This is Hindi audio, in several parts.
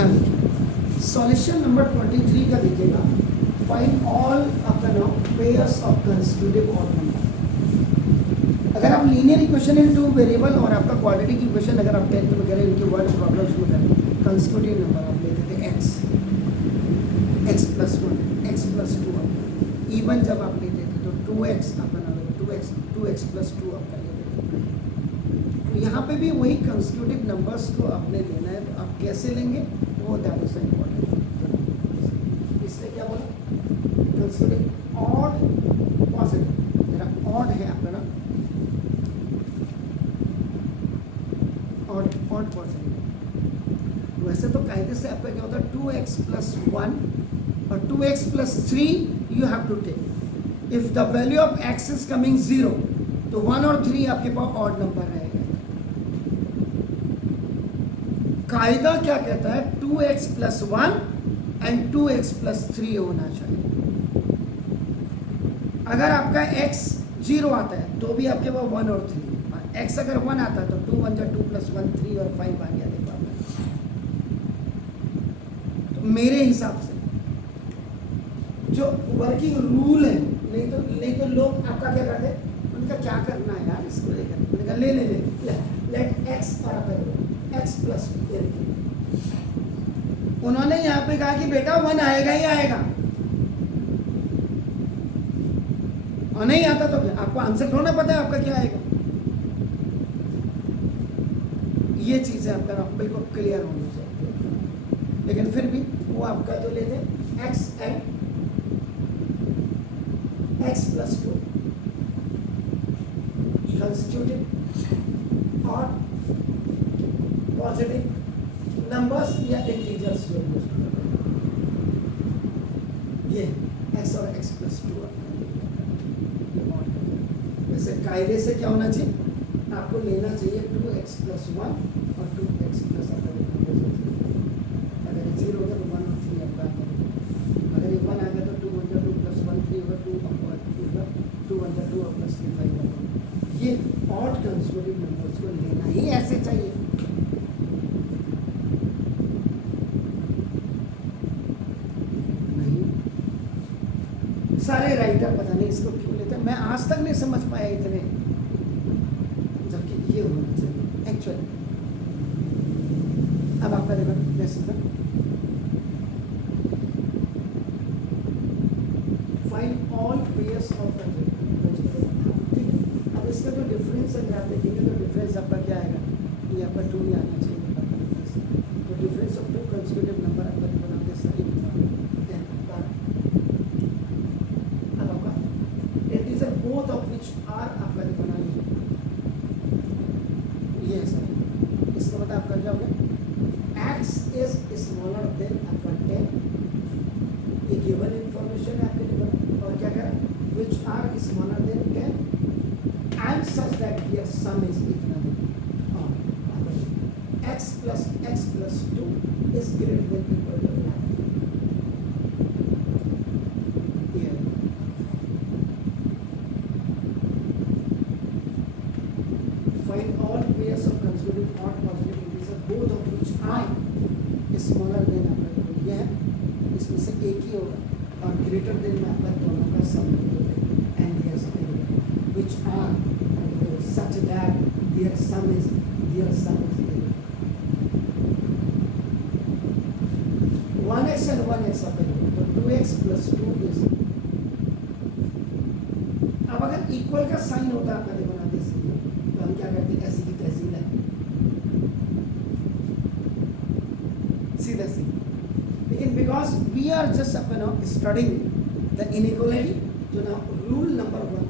सॉल्यूशन नंबर 23 का देखिएगा, फाइंड ऑल अपना pairs of constitutive odd number. अगर आप linear equation in two variable और आपका क्वाड्रेटिक इक्वेशन अगर आप 10th में करें, इनके वर्ड प्रॉब्लम्स में करें, कंस्टिट्यूटिव नंबर आप लेते थे x प्लस 1 x प्लस 2 आप इवन जब आप लेते थे तो 2x आप बना दो 2x प्लस 2 आप कर लेते थे। तो यहाँ पे भी वही कंस्टिट्यूटिव नंबर्स को आपने लेना है, तो आप कैसे लेंगे वो दैट इज इम्पोर्टेंट। इसलिए क्या बोला, कंस्टिट्यूटिव ऑड पॉजिटिव, मेरा ऑड है आपका ना, ऑड पॉजिटिव। वैसे तो कायदे से आपका क्या होता है 2x प्लस 1 और 2x plus 3 you have to take. If the value of x is coming 0 तो 1 और 3 आपके पास ऑड नंबर रहेगा। कायदा क्या कहता है 2x plus 1 and 2x plus 3 होना चाहिए। अगर आपका x 0 आता है तो भी आपके पास 1 और 3, और x अगर 1 आता है तो 2 1 2 प्लस 1 3 और 5 आ गया। देखो तो मेरे हिसाब से जो वर्किंग रूल है, नहीं तो लोग आपका क्या करते, उनका क्या करना है यार इसको लेकर, उनका ले लेट x और आप x प्लस, उन्होंने यहाँ पे कहा कि बेटा 1 आएगा ही आएगा, और नहीं आता तो क्या, आपको आंसर थोड़ा पता है आपका क्या आएगा। ये चीजें आपका बिल्कुल क्लियर होनी चाहिए। लेकिन फिर भी वो आपका जो लेते x and x plus 2 constitutive और पॉजिटिव नंबर्स या इंटीजर्स ये x और x प्लस 2। वैसे कायदे से क्या होना चाहिए, आपको लेना चाहिए 2x प्लस 1 और 2x प्लस, अगर 0 होगा तो 1 और 3 आपका, अगर ये 1 आ गया तो 2 1 2 प्लस 1 3 होगा, 2 होगा 2 1 2 और प्लस 3 5 होगा। ये ऑड कंस्टिट्यूटिव नंबर्स को लेना ही ऐसे चाहिए। सारे राइटर पता नहीं इसको क्यों लेते हैं, मैं आज तक नहीं समझ पाया इतने, जबकि ये होना चाहिए एक्चुअली। अब आपका देखो जैसे फाइंड ऑल पेयर्स ऑफ, ठीक है। अब इसका जो डिफरेंस अगर आप देखेंगे तो डिफरेंस आपका क्या आएगा, ये आपका 2 ही आना चाहिए। तो डिफरेंस ऑफ 2 कंसेक्यूटिव नंबर आपका बनाते सही both of which are आपका दिखाना ये है सर। इसका मतलब आपका क्या होगा, x is smaller than आपका 10, ये गिवन इंफॉर्मेशन है आपके लिए, और क्या करें which are smaller than 10 and such that their sum is इतना x plus 2 is greater than equal to 9। Find all pairs of consecutive odd positive integers both of which I is smaller than आपका ये है, इसमें से एक ही होगा और ग्रेटर देन में आपका दोनों का सम होगा and their sum which are such that their sum is greater। 1x and 1x आपका तो 2x plus 2 is, अब अगर इक्वल का साइन होता आपका देखो ना जैसे तो हम क्या करते हैं, ऐसी की तैसी है सीधा सी। लेकिन बिकॉज वी आर जस्ट अपना स्टडिंग द इनइक्वालिटी, तो ना rule number 1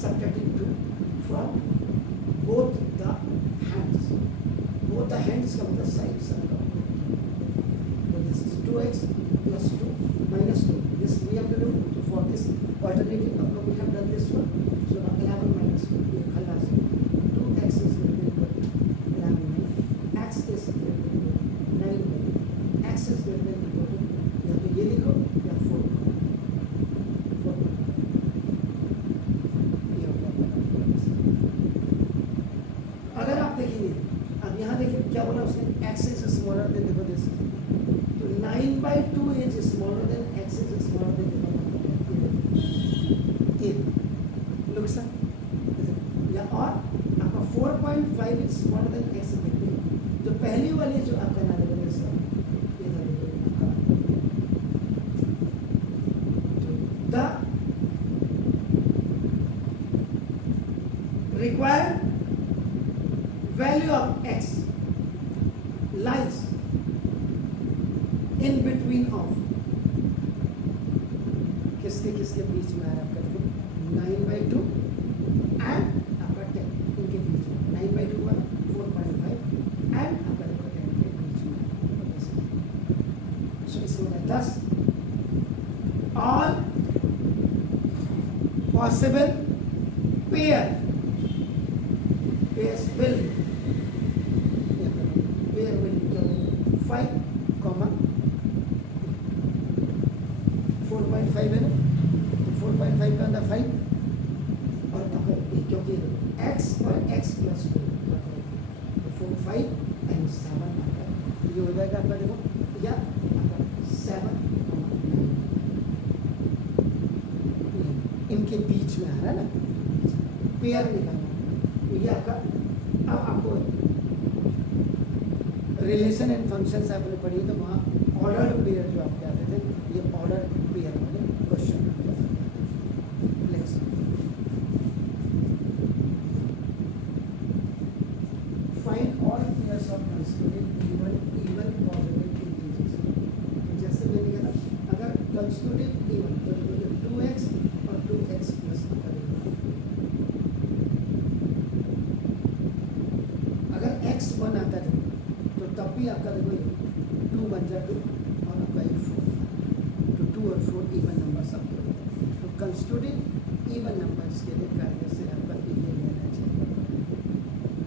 subtracting 2 from both the hands, का मतलब साइड सब का, तो this is 2x plus 2 minus 2, this we have to do। तो for this alternative we have done this one, so now 11 minus 2 ये खलास 2x is equal to 11, x is equal to 9, x is equal to या तो ये लिखो या 4 ये हो गया। अगर आप देखेंगे अब यहाँ देखिए क्या बोला उसने, x इज स्मॉलर देन, देखो दिस, तो 9/2 is smaller than x is smaller than, look sir, या और आपका 4.5 इज स्मॉलर देन x, जो पहली वाली जो आपका ना लेवल है sir, the required value of x lies in between of, किसके किसके बीच में है आपका, देखो 9/2 एंड आपका 10, इनके बीच में 9/2 वाला 4.5 एंड आपका देखो 10 के बीच में, सो इसमें है 10, all possible pairs will 5, 4.5 है ना, तो 4.5 का अंदर 5, और अगर क्योंकि x और x प्लस 2 तो 4, 5 एंड 7 आता ये हो जाएगा आपका, देखो या आपका 7, 9 इनके बीच में आ रहा है ना, पेयर निकालना, तो ये आपका, अब आपको रिलेशन एंड फंक्शंस आपने पढ़ी तो वहाँ ऑर्डर्ड पेयर जो आपके आते थे, ये ऑर्डर पेयर वाले question please. Find all pairs of constitutive even positive integers, जैसे मैंने कहा था अगर कंस्टिट्यूटिव इवन तो 2x और 2x प्लस, अगर x 1 आता है तो तब भी आपका देखो 2 बन जाए 2 और आपका ये 4, तो 2 और 4 इवन नंबर्स आपके हो गए, तो कंस्टिट्यूटिव इवन नंबर्स के लिए कायदे से आपका ये लेना चाहिए,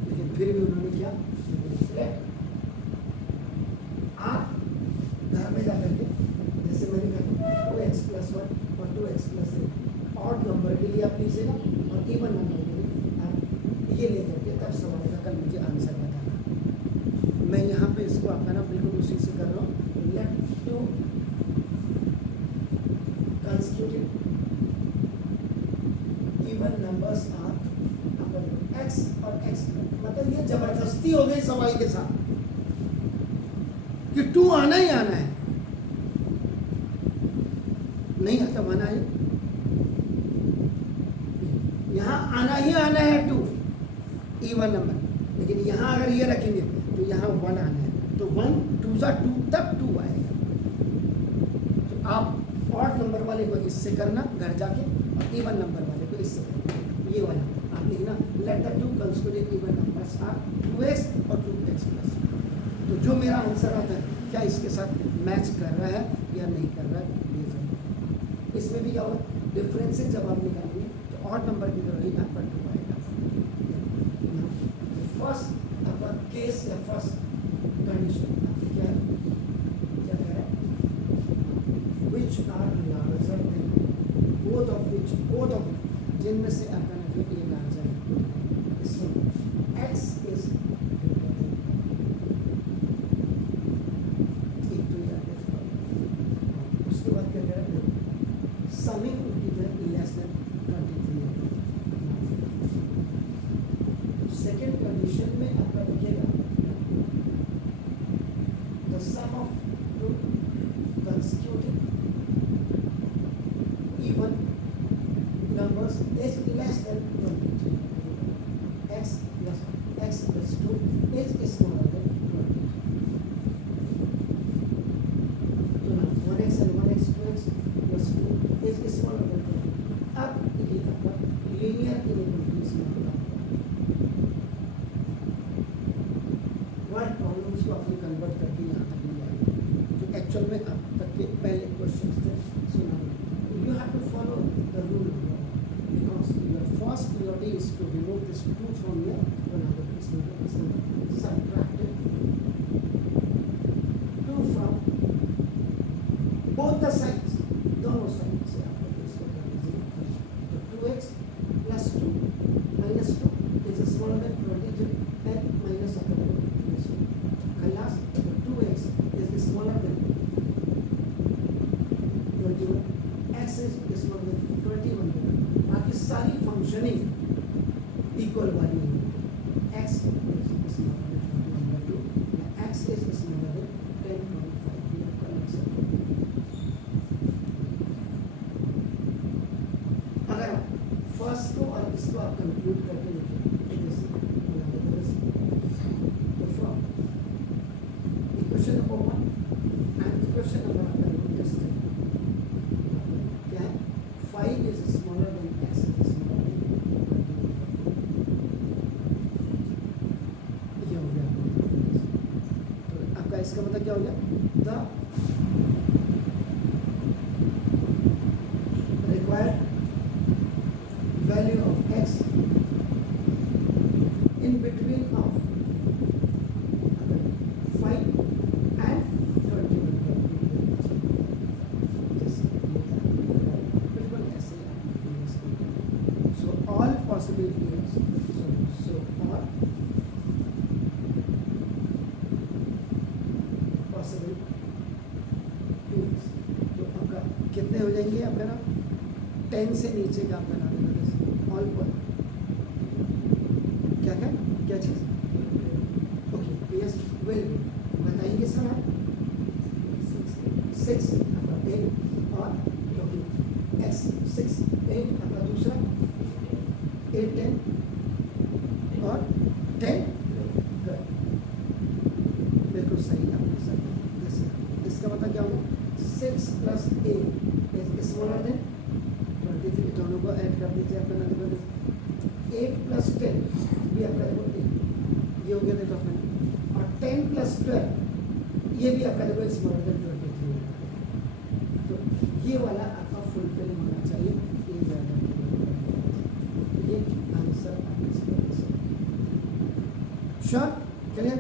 लेकिन फिर भी उन्होंने क्या, आप घर में जाकर के जैसे मैंने कहा 2x प्लस 1 और 2x प्लस 3 ऑड नंबर के लिए आप लीजिएगा और इवन नंबर के लिए आप ये ले करके तब सवाल का कल मुझे आंसर बताना। मैं यहाँ पे इसको आपका ना बिल्कुल उसी से कर रहा हूँ, let to constitutive even numbers are x और x, मतलब ये जबरदस्ती हो गई सवाल के साथ कि 2 आना ही आना है, नहीं आता आना है, यहाँ आना ही आना है 2 इवन नंबर, लेकिन यहाँ अगर ये रखेंगे तो यहाँ 1 आना है, तो 1 2 2 तब 2 आएगा, तो आप ऑड नंबर वाले को इससे करना घर जाके और इवन नंबर वाले को इससे करना, ये वाला आप लिखना, let the 2 constitutive even numbers are 2x और 2x प्लस, तो जो मेरा आंसर आता है क्या इसके साथ मैच कर रहा है या नहीं कर रहा है, ये जरूर। इसमें भी क्या होगा, डिफरेंसेस जब आप निकालेंगे तो ऑड नंबर की तरह ही यहाँ पर 2 आएगा। फर्स्ट आपका केस या फर्स्ट कंडीशन क्या क्या कह रहा है, which are larger than both of जिनमें से आपका नजर ये लार्जर है, इसमें x इज एक तो याद है, उसके बाद क्या कह रहा है, समिंग उनकी तरह लेस देन 23 है। सेकेंड कंडीशन में आपका लिखेगा the sum of 2 constitutive even numbers is less than 23, x plus 2 is smaller than 23, तो ना 1x and 1x 2x plus 2 is smaller than 23। अब ये आपका लीनियर इनइक्वालिटीज में होगा, वर्ड प्रॉब्लम्स को अपने कन्वर्ट करके यहाँ तक ले आए जो एक्चुअल में अब तक के पहले क्वेश्चन थे। सुना, you have to follow the rule because your first priority is to remove this 2 from here, subtract it 2 from both the sides, दोनों साइड से आपको इसको कर दीजिए, तो 2x plus 2 minus 2 is smaller than 23 and minus 2 questioning equal वाली है, x is smaller than 21/2 या x is smaller than 10.5 ये आपका आंसर है। अगर आप फर्स्ट को और इसको आप कंक्लूड करके लिखें तो from equation number 1 and equation number आपका टेस्ट क्या है, 5 is smaller than x is smaller than 21/2 ये हो गया। तो आपका इसका मतलब क्या हो गया, the required value of x in between of 5 and 21/2 बिल्कुल ऐसे ही आप so all possibilities so all possibilities तो आपका कितने हो जाएंगे आपका ना 10 से नीचे का आप बना देना बस ऑल पर क्या क्या क्या चीज़ ओके यस वेल बताएंगे सर आप 6 आपका 8 और ओके एक्स 6 8 आपका दूसरा 8 10 और 10 बिल्कुल सही आपने सर यस इसका मतलब क्या होगा 6 + 8 इज स्मॉलर देन 23 दोनों को ऐड कर दीजिए आपका नंबर 8 + 10 भी आपका देखो 8 ये हो गया देखो अपना और 10 + 12 ये भी आपका देखो स्मॉलर देन 23 तो ये वाला आपका फुलफिल होना चाहिए ये आंसर आपके श्योर क्लियर